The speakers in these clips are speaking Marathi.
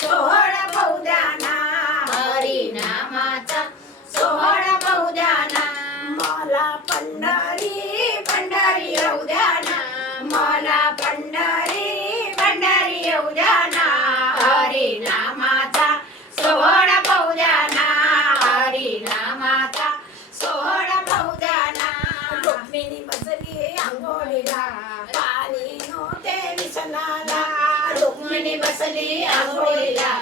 सोहळा पाहू द्या ना, हरिनामाचा सोहळा पाहू द्या ना. मला पंढरी पंढरी येऊ द्या ना, मला पंढरी पंढरी येऊ द्या ना. हरिनामाचा सोहळा पाहू द्या ना, हरिनामाचा सोहळा पाहू द्या ना. रुक्मिणी बसली अंघोळीला, पाणी नव्हते विसनाला. रुक्मिणी बसली अंघोळीला,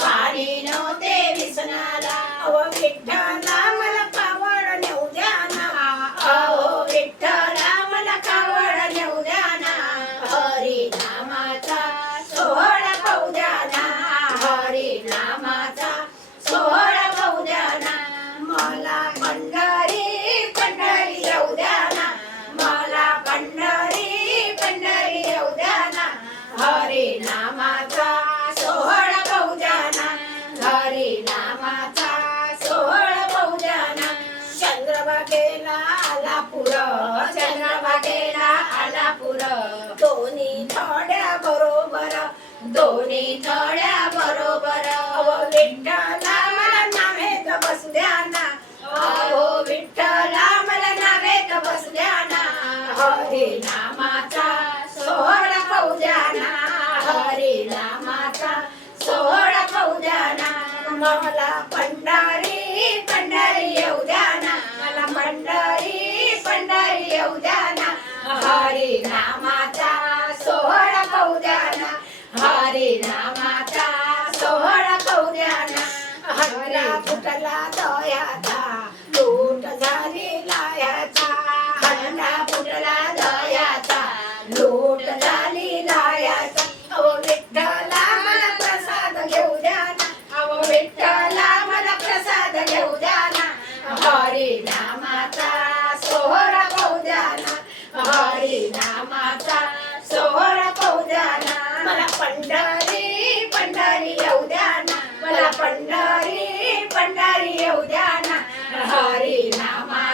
पाणी नव्हते विसनाला. अहो विठ्ठला मला कावड नेऊ द्या ना, अहो विठ्ठला मला कावड नेऊ द्या ना. हरिनामाचा सोहळा पाहू द्या ना, हरिनामाचा सोहळा पाहू द्या ना. मला पंढरी पंढरी येऊ द्या ना, मला पंढरी पंढरी येऊ द्या ना. हरिनामाचा सोहळा पाहू द्या ना, हरिनामाचा सोहळा पाहू द्या ना. चंद्रभागेला आला पुर, चंद्रभागेला आला पुर. दोन्ही थोड्या बरोबर, दोन्ही थोड्या बरोबर. अहो विठ्ठला मला नावेत बसू द्या ना, अहो विठ्ठला मला नावेत बसू द्या ना. हरिनामाचा सोहळा पाहू द्या ना, हरिनामाचा सोहळा पाहू द्या ना. मला पंढरी पंढरी येऊ द्या ना, मला पंढरी पंढरी येऊ द्या ना. हरिनामाचा सोहळा पाहू द्या ना, हरिनामाचा सोहळा पाहू द्या ना. हल्ला फुटला दयाचा, लूट झाली लायाचा. हल्ला फुटला दयाचा, लूट झाली लायाचा. अहो विठ्ठला मला प्रसाद घेऊ द्या ना, अहो विठ्ठला मला प्रसाद घेऊ द्या ना. हरिनामाचा सोहळा पाहू द्या ना, हरिनामाचा सोहळा पाहू द्या ना. मला पंढरी पंढरी येऊ द्या ना, मला पंढरी पंढरी येऊ द्या ना. हरिनामा